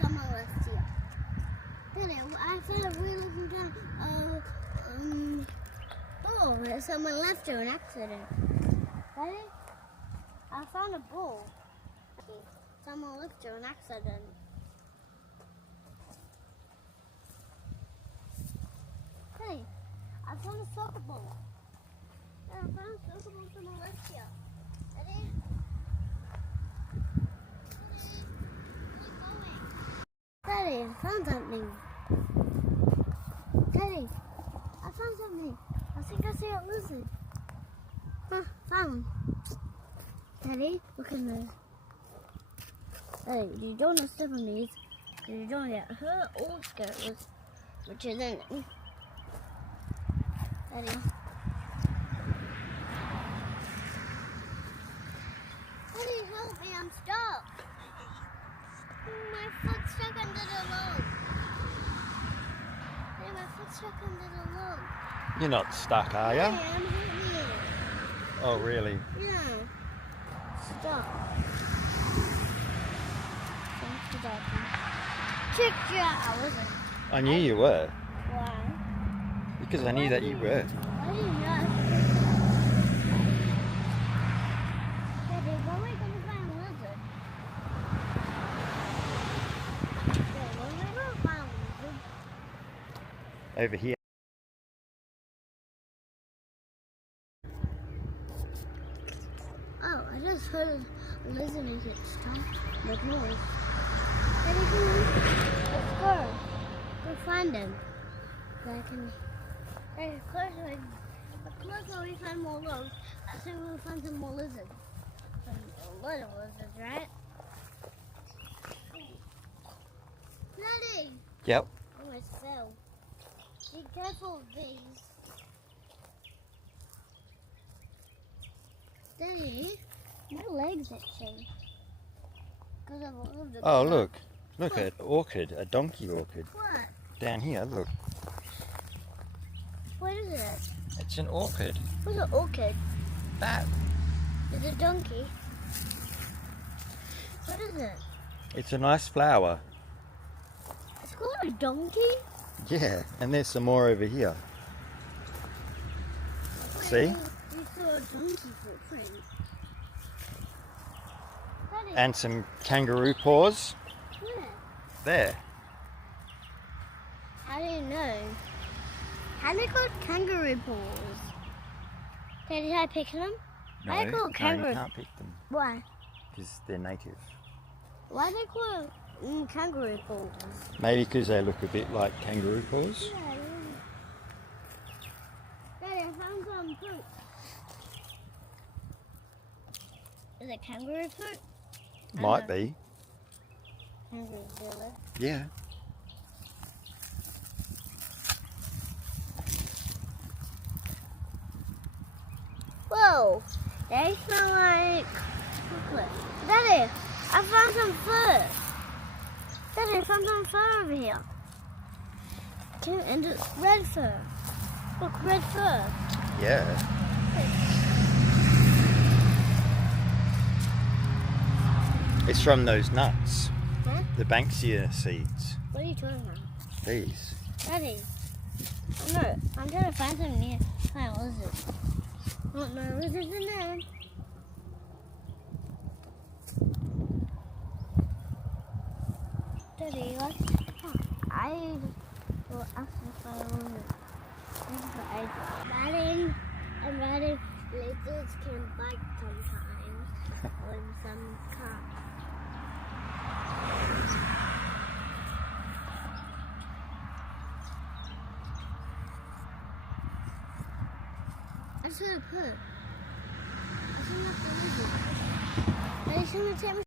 someone left here. Daddy, I found a really long time. Oh, someone left here an accident. Daddy, I found a ball. Someone left here an accident. Daddy, I found a soccer ball. I found a soccer ball someone left here. Daddy? Daddy, I found something. Daddy, I found something. I think I see a lizard. Found. Daddy, look at this. Daddy, you don't want to step on these because you don't get hurt or scared, which isn't it. Daddy. Daddy, help me, I'm stuck. My foot's stuck under the log. Daddy, my foot's stuck under the log. You're not stuck, are you? I am here. Oh, really? Yeah. Stuck. Thanks for that. Check you out. I wasn't. I knew you were. Why? Because I knew that you were. I didn't know. Daddy, when are we going to find a lizard? Daddy, when are we going to find a lizard? Over here. Oh, I just heard a lizard is it stomp like noise. Daddy, come on. Let's go. Go find him. Daddy, closer we find more logs. I think we'll find some more lizards. Some little lizards, right? Daddy! Yep. Oh, it fell. Be careful of these. Daddy, my legs itching. Because of all of the Oh, look. Look at orchid, a donkey orchid. What? Down here, look. What is it? It's an orchid. What's an orchid? That. It's a donkey. What is it? It's a nice flower. It's called a donkey? Yeah, and there's some more over here. See? You saw a donkey footprint. Daddy, And some kangaroo paws. where? There. How do you know? How they called kangaroo paws? Daddy, did I pick them? No, Why they called you kangaroo? can't pick them Why? because they're native. Why they call kangaroo paws? Maybe because they look a bit like kangaroo paws. Yeah, Daddy, I found some poop. Is it kangaroo poop? Might be. Kangaroo dealer. Yeah. Whoa! They smell like chocolate. Daddy, I found some fur. Daddy, I found some fur over here. And it's red fur. Look, red fur. Yeah. It's from those nuts. Huh? The Banksia seeds. What are you talking about? These. Daddy, no, I'm trying to find some near. What is it? Oh, no, lizards in there. Daddy, what? I will ask if I want it. Daddy, I'm ready. Lizards can bite sometimes when some can't. I should have put. I shouldn't have to lizard. Daddy, shouldn't have taken